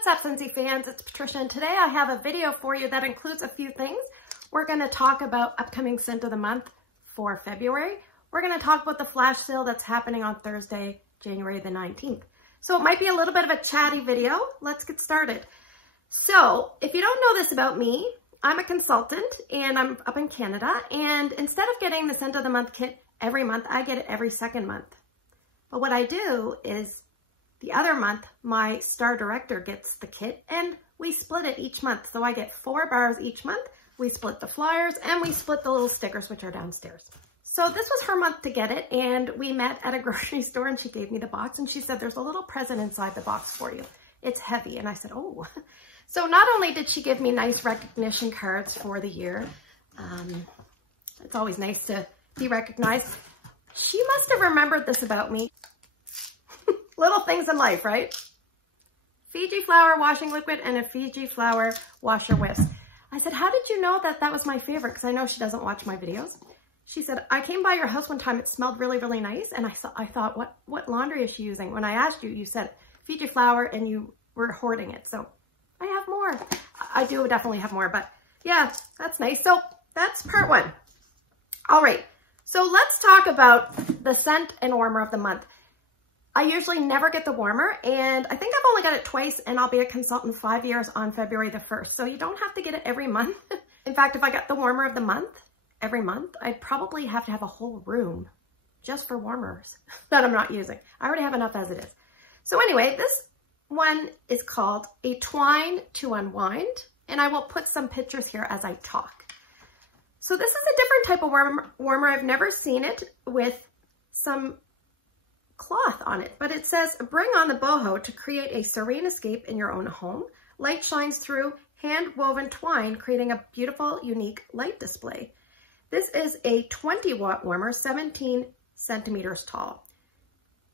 What's up, Scentsy fans? It's Patricia, and today I have a video for you that includes a few things. We're going to talk about upcoming scent of the month for February. We're going to talk about the flash sale that's happening on Thursday, January the 19th. So it might be a little bit of a chatty video. Let's get started. So if you don't know this about me, I'm a consultant and I'm up in Canada, and instead of getting the scent of the month kit every month, I get it every second month. But what I do is the other month, my star director gets the kit and we split it each month. So I get 4 bars each month. We split the flyers and we split the little stickers, which are downstairs. So this was her month to get it, and we met at a grocery store and she gave me the box and she said, there's a little present inside the box for you. It's heavy. And I said, oh. So not only did she give me nice recognition cards for the year, it's always nice to be recognized. She must have remembered this about me. Little things in life, right? Fiji flower washing liquid and a Fiji flower washer whisk. I said, how did you know that that was my favorite? Because I know she doesn't watch my videos. She said, I came by your house one time. It smelled really, really nice. And I thought, what laundry is she using? When I asked you, you said Fiji flower and you were hoarding it. So I have more. I do definitely have more, but yeah, that's nice. So that's part one. All right. So let's talk about the scent and warmer of the month. I usually never get the warmer, and I think I've only got it twice, and I'll be a consultant 5 years on February the 1st. So you don't have to get it every month. In fact, if I got the warmer of the month every month, I'd probably have to have a whole room just for warmers that I'm not using. I already have enough as it is. So anyway, this one is called a Twine to Unwind, and I will put some pictures here as I talk. So this is a different type of warmer. I've never seen it with some cloth on it, but it says, bring on the boho to create a serene escape in your own home. Light shines through hand-woven twine, creating a beautiful, unique light display. This is a 20-watt warmer, 17 centimeters tall.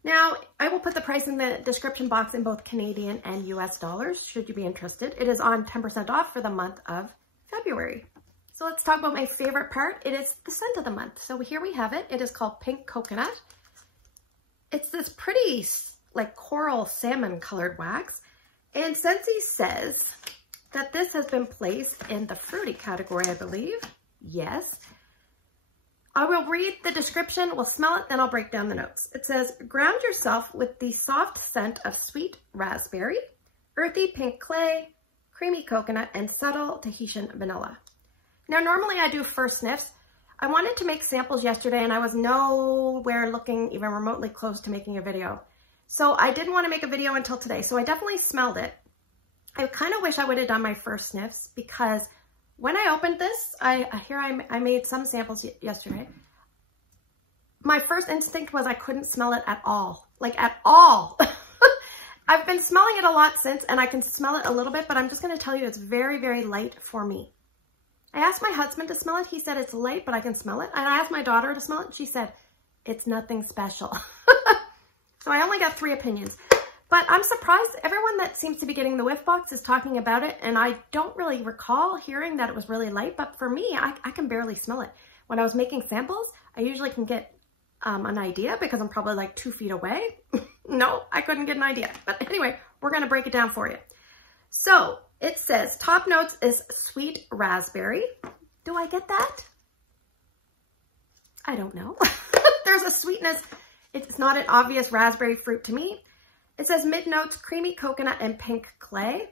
Now, I will put the price in the description box in both Canadian and US dollars, should you be interested. It is on 10% off for the month of February. So let's talk about my favorite part. It is the scent of the month. So here we have it. It is called Pink Coconut. It's this pretty like coral salmon colored wax. And Scentsy says that this has been placed in the fruity category, I believe. Yes. I will read the description, we'll smell it, then I'll break down the notes. It says, ground yourself with the soft scent of sweet raspberry, earthy pink clay, creamy coconut, and subtle Tahitian vanilla. Now, normally I do first sniffs. I wanted to make samples yesterday and I was nowhere looking even remotely close to making a video. So I didn't want to make a video until today. So I definitely smelled it. I kind of wish I would have done my first sniffs, because when I opened this, I made some samples yesterday. My first instinct was I couldn't smell it at all. Like at all. I've been smelling it a lot since, and I can smell it a little bit, but I'm just going to tell you it's very, very light for me. I asked my husband to smell it. He said it's light, but I can smell it. And I asked my daughter to smell it. And she said, it's nothing special. So I only got 3 opinions. But I'm surprised everyone that seems to be getting the whiff box is talking about it. And I don't really recall hearing that it was really light. But for me, I can barely smell it. When I was making samples, I usually can get an idea because I'm probably like 2 feet away. No, I couldn't get an idea. But anyway, we're going to break it down for you. So it says top notes is sweet raspberry. Do I get that? I don't know. There's a sweetness. It's not an obvious raspberry fruit to me. It says mid notes, creamy coconut and pink clay.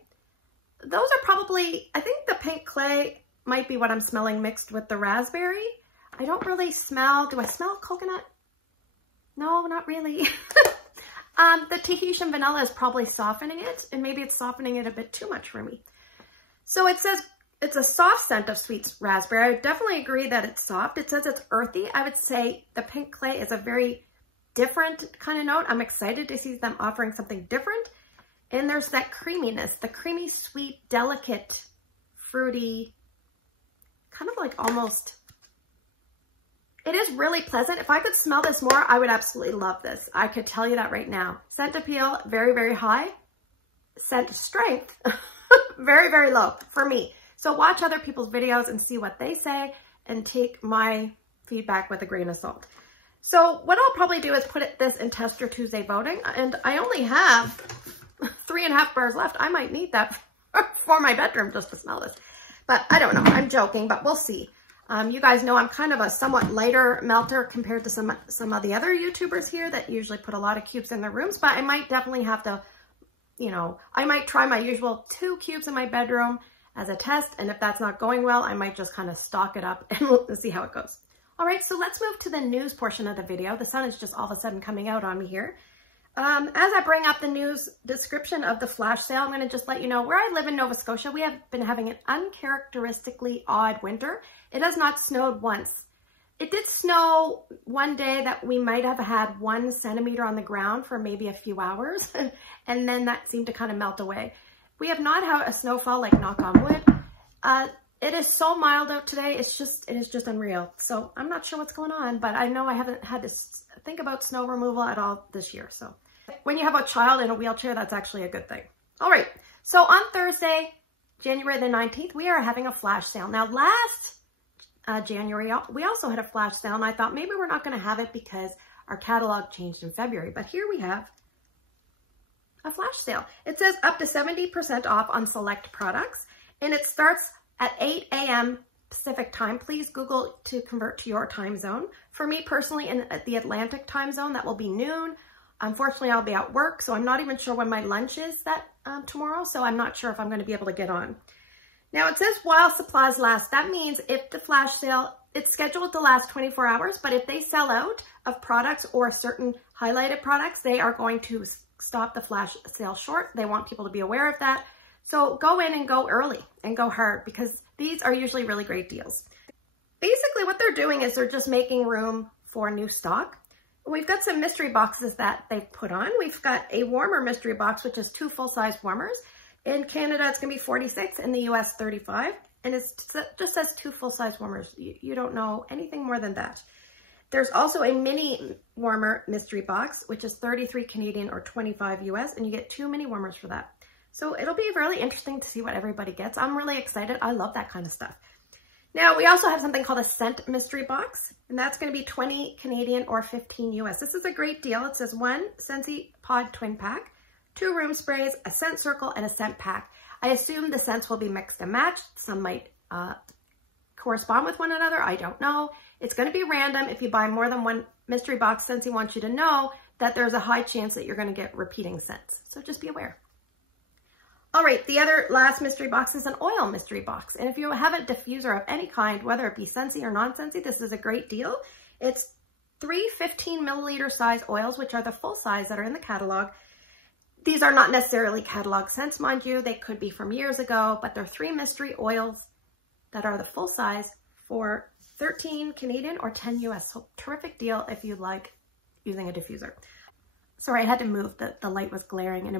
Those are probably, I think the pink clay might be what I'm smelling mixed with the raspberry. I don't really smell, do I smell coconut? No, not really. The Tahitian vanilla is probably softening it, and maybe it's softening it a bit too much for me. So it says it's a soft scent of sweet raspberry. I would definitely agree that it's soft. It says it's earthy. I would say the pink clay is a very different kind of note. I'm excited to see them offering something different. And there's that creaminess, the creamy, sweet, delicate, fruity, kind of like almost... It is really pleasant. If I could smell this more, I would absolutely love this. I could tell you that right now. Scent appeal, very, very high. Scent strength, very, very low for me. So watch other people's videos and see what they say and take my feedback with a grain of salt. So what I'll probably do is put this in Tester Tuesday voting. And I only have 3.5 bars left. I might need that for my bedroom just to smell this. But I don't know. I'm joking, but we'll see. You guys know I'm kind of a somewhat lighter melter compared to some of the other YouTubers here that usually put a lot of cubes in their rooms. But I might definitely have to, you know, I might try my usual 2 cubes in my bedroom as a test. And if that's not going well, I might just kind of stock it up and see how it goes. All right, so let's move to the news portion of the video. The sun is just all of a sudden coming out on me here. As I bring up the news description of the flash sale, I'm going to just let you know where I live in Nova Scotia, we have been having an uncharacteristically odd winter. It has not snowed once. It did snow one day that we might have had 1 centimeter on the ground for maybe a few hours, and then that seemed to kind of melt away. We have not had a snowfall, like knock on wood. It is so mild out today. It is just unreal. So I'm not sure what's going on, but I know I haven't had to think about snow removal at all this year. So when you have a child in a wheelchair, that's actually a good thing. All right. So on Thursday, January the 19th, we are having a flash sale. Now last January, we also had a flash sale, and I thought maybe we're not going to have it because our catalog changed in February. But here we have a flash sale. It says up to 70% off on select products, and it starts at 8 a.m. Pacific time. Please Google to convert to your time zone. For me personally, in the Atlantic time zone, that will be noon. Unfortunately, I'll be at work, so I'm not even sure when my lunch is that tomorrow, so I'm not sure if I'm going to be able to get on. Now, it says while supplies last. That means if the flash sale, it's scheduled to last 24 hours, but if they sell out of products or certain highlighted products, they are going to stop the flash sale short. They want people to be aware of that. So go in and go early and go hard because these are usually really great deals. Basically what they're doing is they're just making room for new stock. We've got some mystery boxes that they've put on. We've got a warmer mystery box, which is 2 full-size warmers. In Canada, it's going to be 46. In the US, 35. And it just says 2 full-size warmers. You don't know anything more than that. There's also a mini warmer mystery box, which is 33 Canadian or 25 US, and you get 2 mini warmers for that. So it'll be really interesting to see what everybody gets. I'm really excited. I love that kind of stuff. Now, we also have something called a scent mystery box, and that's going to be 20 Canadian or 15 US. This is a great deal. It says 1 Scentsy pod twin pack, 2 room sprays, a scent circle, and a scent pack. I assume the scents will be mixed and matched. Some might correspond with one another. I don't know. It's going to be random. If you buy more than 1 mystery box, Scentsy wants you to know that there's a high chance that you're going to get repeating scents. So just be aware. All right, the other last mystery box is an oil mystery box. And if you have a diffuser of any kind, whether it be Scentsy or non-Scentsy, this is a great deal. It's 3 15 milliliter size oils, which are the full size that are in the catalog. These are not necessarily catalog scents, mind you. They could be from years ago, but they're 3 mystery oils that are the full size for 13 Canadian or 10 US. So terrific deal if you like using a diffuser. Sorry, I had to move. The light was glaring and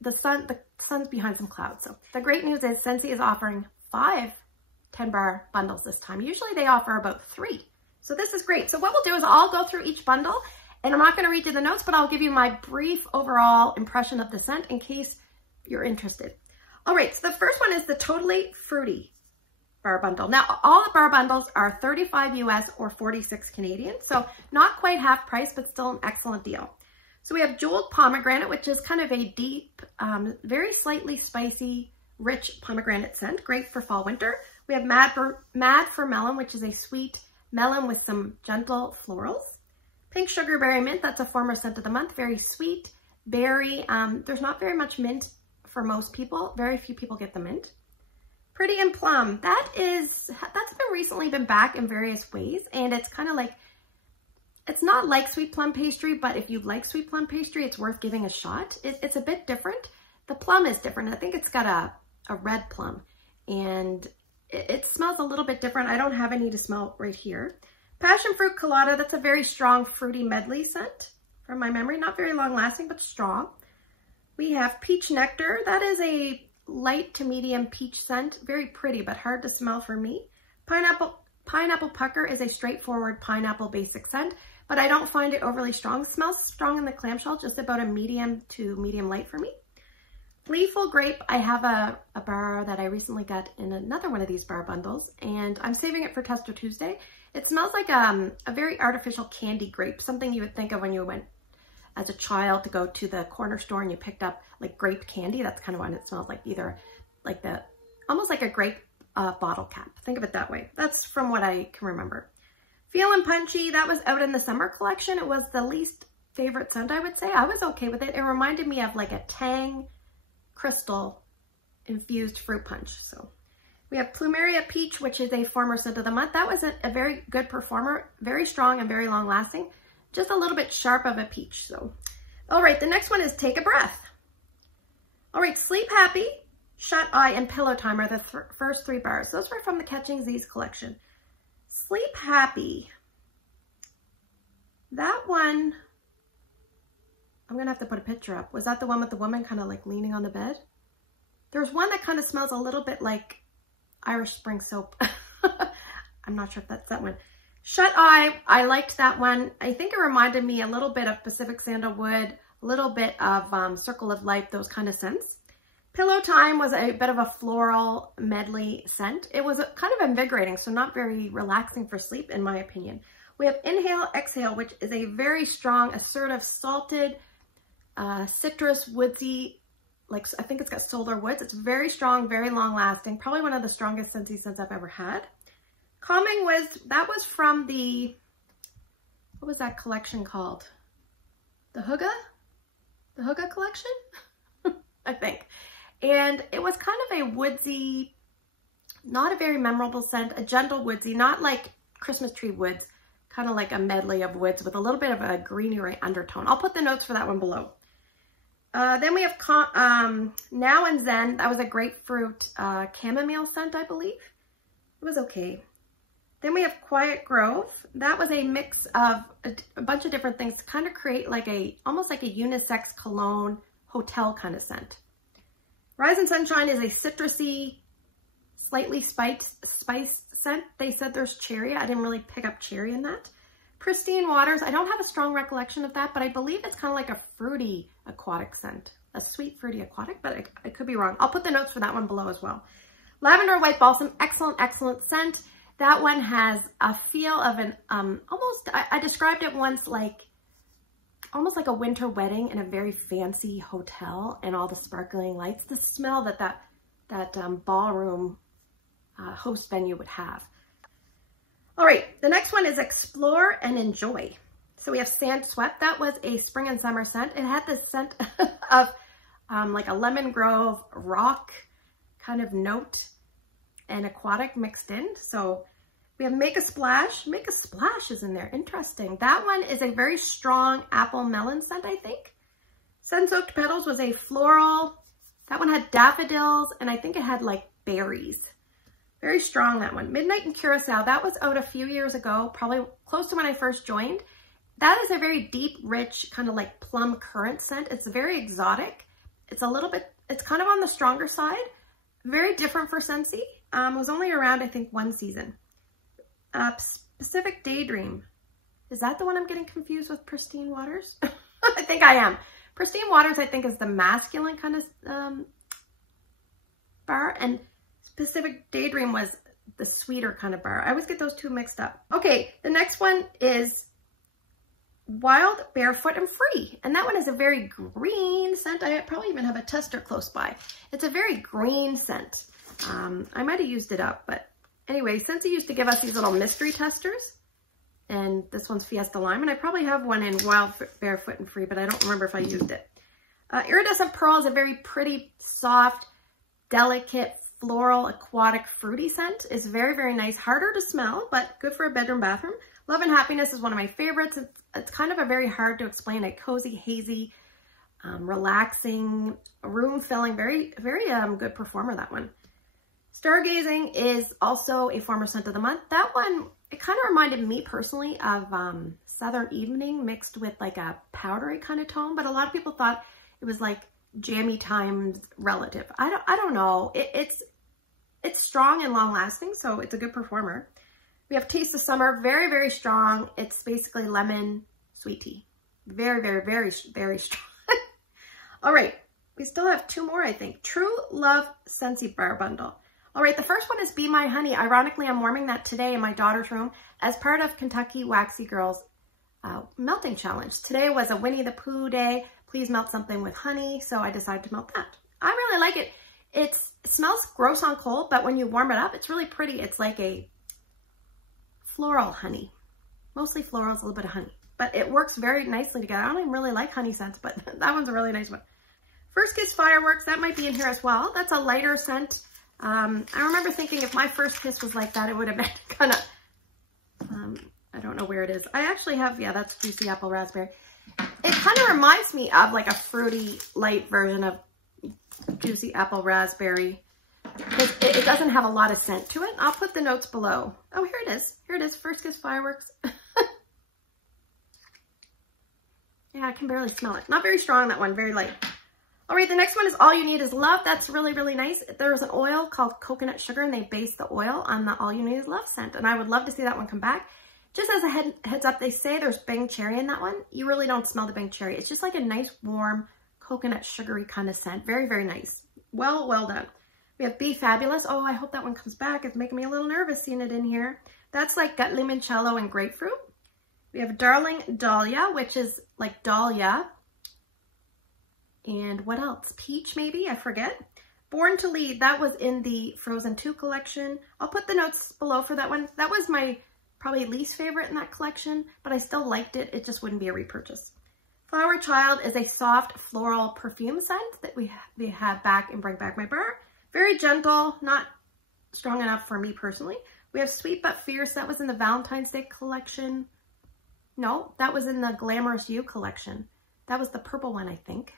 the sun's behind some clouds. So the great news is Scentsy is offering 5 10-bar bundles this time. Usually they offer about 3. So this is great. So what we'll do is I'll go through each bundle, and I'm not going to read you the notes, but I'll give you my brief overall impression of the scent in case you're interested. All right, so the first one is the Totally Fruity bar bundle. Now, all the bar bundles are 35 US or 46 Canadian. So not quite half price, but still an excellent deal. So we have Jeweled Pomegranate, which is kind of a deep, very slightly spicy, rich pomegranate scent, great for fall, winter. We have Mad for Melon, which is a sweet melon with some gentle florals. Pink Sugarberry Mint, that's a former scent of the month, very sweet, berry. There's not very much mint for most people. Very few people get the mint. Pretty and Plum, that's recently been back in various ways, and it's kind of like, it's not like sweet plum pastry, but if you like sweet plum pastry, it's worth giving a shot. It's a bit different. The plum is different. I think it's got a red plum, and it smells a little bit different. I don't have any to smell right here. Passion Fruit Colada, that's a very strong fruity medley scent from my memory. Not very long lasting, but strong. We have Peach Nectar. That is a light to medium peach scent. Very pretty, but hard to smell for me. Pineapple Pucker is a straightforward pineapple basic scent, but I don't find it overly strong. It smells strong in the clamshell, just about a medium to medium light for me. Playful Grape, I have a bar that I recently got in another one of these bar bundles, and I'm saving it for Tester Tuesday. It smells like a very artificial candy grape, something you would think of when you went as a child to go to the corner store and you picked up like grape candy. That's kind of what it smells like, either like almost like a grape bottle cap. Think of it that way. That's from what I can remember. Feelin' Punchy, that was out in the summer collection. It was the least favorite scent, I would say. I was okay with it. It reminded me of like a Tang crystal infused fruit punch. So we have Plumeria Peach, which is a former scent of the month. That was a very good performer, very strong and very long lasting. Just a little bit sharp of a peach. So, all right, the next one is Take a Breath. All right, Sleep Happy, Shut Eye, and Pillow Time are the first 3 bars. Those were from the Catching Z's collection. Sleep Happy, that one, I'm gonna have to put a picture up. Was that the one with the woman kind of like leaning on the bed? There's one that kind of smells a little bit like Irish Spring soap. I'm not sure if that's that one. Shut Eye, I liked that one. I think it reminded me a little bit of Pacific Sandalwood, a little bit of Circle of Life, those kind of scents. Pillow Time was a bit of a floral medley scent. It was kind of invigorating, so not very relaxing for sleep, in my opinion. We have Inhale, Exhale, which is a very strong, assertive, salted, citrus, woodsy, like I think it's got solar woods. It's very strong, very long lasting. Probably one of the strongest Scentsy scents I've ever had. Calming that was from the, what was that collection called? The Hygge collection, I think. And it was kind of a woodsy, not a very memorable scent, a gentle woodsy, not like Christmas tree woods, kind of like a medley of woods with a little bit of a greenery undertone. I'll put the notes for that one below. Then we have Now and Zen. That was a grapefruit chamomile scent, I believe. It was okay. Then we have Quiet Grove. That was a mix of a bunch of different things to kind of create like almost like a unisex cologne hotel kind of scent. Rise and Sunshine is a citrusy, slightly spiced scent. They said there's cherry. I didn't really pick up cherry in that. Pristine Waters, I don't have a strong recollection of that, but I believe it's kind of like a fruity aquatic scent. A sweet fruity aquatic, but I could be wrong. I'll put the notes for that one below as well. Lavender White Balsam, excellent, excellent scent. That one has a feel of an, almost, I described it once like, almost like a winter wedding in a very fancy hotel and all the sparkling lights, the smell that ballroom host venue would have. All right, the next one is Explore and Enjoy. So we have Sand Swept. That was a spring and summer scent. It had this scent of like a lemon grove rock kind of note and aquatic mixed in. So we have Make a Splash. Make a Splash is in there. Interesting. That one is a very strong apple melon scent, I think. Sun Soaked Petals was a floral. That one had daffodils, and I think it had like berries. Very strong, that one. Midnight in Curacao. That was out a few years ago, probably close to when I first joined. That is a very deep, rich, kind of like plum currant scent. It's very exotic. It's a little bit, it's kind of on the stronger side. Very different for Scentsy. It was only around, I think, 1 season. Pacific Daydream. Is that the one I'm getting confused with Pristine Waters? I think I am. Pristine Waters, I think, is the masculine kind of bar, and Pacific Daydream was the sweeter kind of bar. I always get those two mixed up. Okay, the next one is Wild, Barefoot, and Free. And that one is a very green scent. I probably even have a tester close by. It's a very green scent. I might have used it up, but anyway, Scentsy used to give us these little mystery testers. And this one's Fiesta Lime. And I probably have one in Wild, Barefoot, and Free, but I don't remember if I used it. Iridescent Pearl is a very pretty, soft, delicate, floral, aquatic, fruity scent. It's very, very nice. Harder to smell, but good for a bedroom, bathroom. Love and Happiness is one of my favorites. It's kind of a very hard to explain, a cozy, hazy, relaxing, room-filling, very, very good performer, that one. Stargazing is also a former scent of the month. That one, it kind of reminded me personally of Southern Evening mixed with like a powdery kind of tone, but a lot of people thought it was like Jammy Time's relative. I don't know. It's strong and long lasting, so it's a good performer. We have Taste of Summer, very, very strong. It's basically lemon sweet tea. Very, very, very, very strong. All right, we still have 2 more, I think. True Love Scentsy Bar Bundle. All right, the first one is Be My Honey. Ironically, I'm warming that today in my daughter's room as part of Kentucky Waxy Girls melting challenge. Today was a Winnie the Pooh day. Please melt something with honey. So I decided to melt that. I really like it. It smells gross on cold, but when you warm it up, it's really pretty. It's like a floral honey, mostly florals, a little bit of honey, but it works very nicely together. I don't even really like honey scents, but that one's a really nice one. First Kiss Fireworks, that might be in here as well. That's a lighter scent. I remember thinking if my first kiss was like that, it would have been kind of, I don't know where it is. I actually have, yeah, that's Juicy Apple Raspberry. It kind of reminds me of like a fruity light version of Juicy Apple Raspberry. It doesn't have a lot of scent to it. I'll put the notes below. Oh, here it is. Here it is. First Kiss Fireworks. Yeah, I can barely smell it. Not very strong, that one. Very light. All right, the next one is All You Need Is Love. That's really, really nice. There's an oil called coconut sugar, and they base the oil on the All You Need Is Love scent. And I would love to see that one come back. Just as a heads up, they say there's Bang Cherry in that one. You really don't smell the Bang Cherry. It's just like a nice, warm, coconut sugary kind of scent. Very, very nice. Well done. We have Be Fabulous. Oh, I hope that one comes back. It's making me a little nervous seeing it in here. That's like gut limoncello and grapefruit. We have Darling Dahlia, which is like dahlia. And what else? Peach, maybe? I forget. Born to Lead. That was in the Frozen 2 collection. I'll put the notes below for that one. That was my probably least favorite in that collection, but I still liked it. It just wouldn't be a repurchase. Flower Child is a soft floral perfume scent that we have back in Bring Back My Bar. Very gentle, not strong enough for me personally. We have Sweet But Fierce. That was in the Valentine's Day collection. No, that was in the Glamorous You collection. That was the purple one, I think.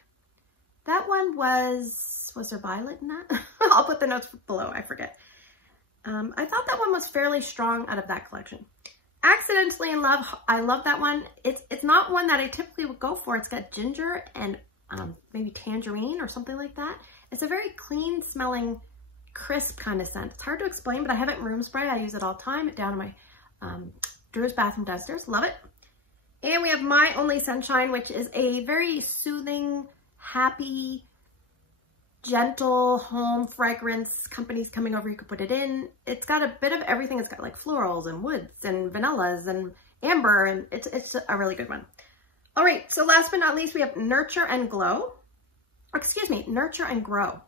That one was there violet in that? I'll put the notes below, I forget. I thought that one was fairly strong out of that collection. Accidentally in Love, I love that one. It's not one that I typically would go for. It's got ginger and maybe tangerine or something like that. It's a very clean smelling, crisp kind of scent. It's hard to explain, but I have it in room spray. I use it all the time down in my Drew's bathroom downstairs. Love it. And we have My Only Sunshine, which is a very soothing, happy, gentle home fragrance. Companies coming over, you could put it in. It's got a bit of everything. It's got like florals and woods and vanillas and amber, and it's a really good one. All right, so last but not least, we have Nurture and Glow. Excuse me, Nurture and Grow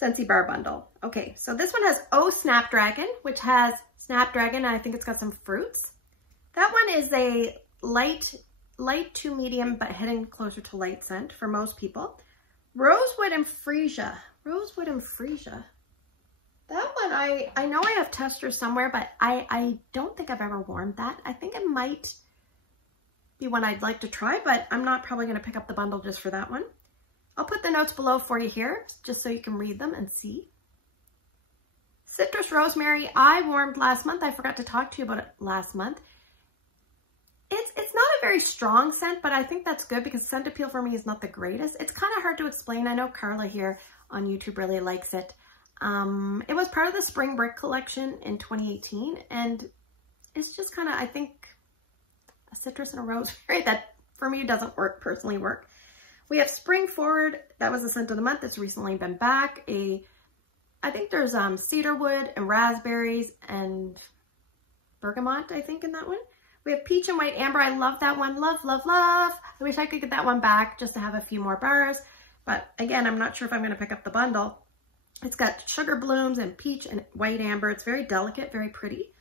Scentsy Bar Bundle. Okay, so this one has Oh Snapdragon, which has Snapdragon, and I think it's got some fruits. That one is a light to medium, but heading closer to light scent for most people. Rosewood and Freesia. Rosewood and Freesia. That one, I know I have testers somewhere, but I don't think I've ever worn that. I think it might be one I'd like to try, but I'm not probably going to pick up the bundle just for that one. I'll put the notes below for you here, just so you can read them and see. Citrus Rosemary, I warmed last month. I forgot to talk to you about it last month. It's not a very strong scent, but I think that's good because scent appeal for me is not the greatest. It's kind of hard to explain. I know Carla here on YouTube really likes it. It was part of the Spring Brick collection in 2018, and it's just kind of, I think, a citrus and a rosemary that for me doesn't personally work. We have Spring Forward. That was the scent of the month. It's recently been back. I think there's cedarwood and raspberries and bergamot, I think, in that one. We have Peach and White Amber. I love that one. Love, love, love. I wish I could get that one back just to have a few more bars. But again, I'm not sure if I'm going to pick up the bundle. It's got sugar blooms and peach and white amber. It's very delicate, very pretty.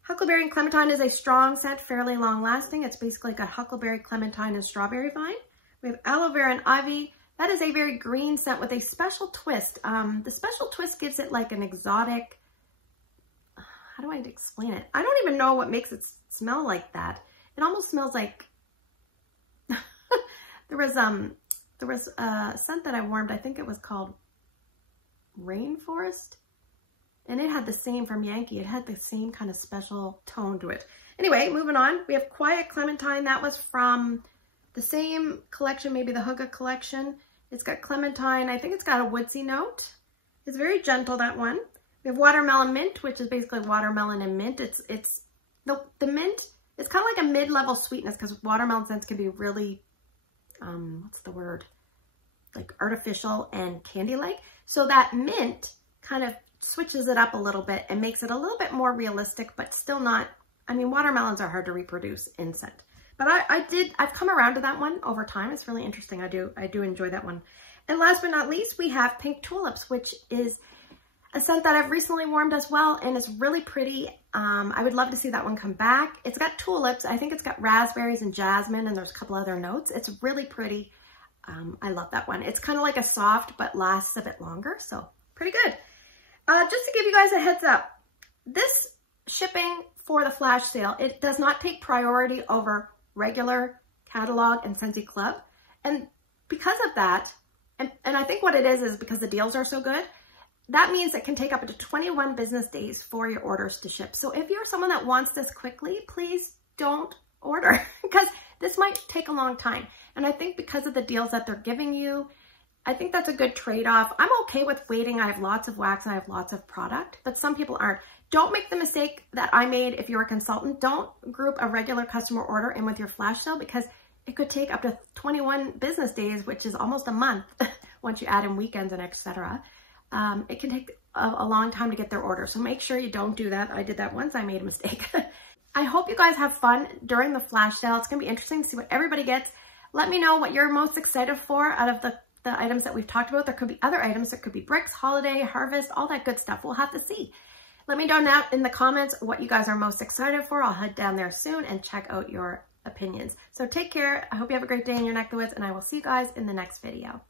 Huckleberry and Clementine is a strong scent, fairly long lasting. It's basically got huckleberry, clementine, and strawberry vine. We have Aloe Vera and Ivy. That is a very green scent with a special twist. The special twist gives it like an exotic, how do I explain it? I don't even know what makes it smell like that. It almost smells like, there was a scent that I warmed, I think it was called Rainforest. And it had the same from Yankee. It had the same kind of special tone to it. Anyway, moving on. We have Quiet Clementine. That was from the same collection, maybe the Hygge collection. It's got clementine. I think it's got a woodsy note. It's very gentle, that one. We have Watermelon Mint, which is basically watermelon and mint. It's the mint, it's kind of like a mid-level sweetness because watermelon scents can be really, what's the word? Like artificial and candy-like. So that mint kind of switches it up a little bit and makes it a little bit more realistic, but still not, I mean, watermelons are hard to reproduce in scent. But I've come around to that one over time. It's really interesting. I do enjoy that one. And last but not least, we have Pink Tulips, which is a scent that I've recently warmed as well, and it's really pretty. I would love to see that one come back. It's got tulips. I think it's got raspberries and jasmine, and there's a couple other notes. It's really pretty. I love that one. It's kind of like a soft, but lasts a bit longer, so pretty good. Just to give you guys a heads up, this shipping for the flash sale, it does not take priority over regular catalog and Scentsy Club. And because of that, and I think what it is because the deals are so good, that means it can take up to 21 business days for your orders to ship. So if you're someone that wants this quickly, please don't order because this might take a long time. And I think because of the deals that they're giving you, I think that's a good trade-off. I'm okay with waiting. I have lots of wax and I have lots of product, but some people aren't. Don't make the mistake that I made if you're a consultant. Don't group a regular customer order in with your flash sale because it could take up to 21 business days, which is almost a month once you add in weekends and etc. It can take a long time to get their order. So make sure you don't do that. I did that once. I made a mistake. I hope you guys have fun during the flash sale. It's going to be interesting to see what everybody gets. Let me know what you're most excited for out of the items that we've talked about. There could be other items. There could be bricks, holiday, harvest, all that good stuff. We'll have to see. Let me know now in the comments what you guys are most excited for. I'll head down there soon and check out your opinions. So take care. I hope you have a great day in your neck of the woods, and I will see you guys in the next video.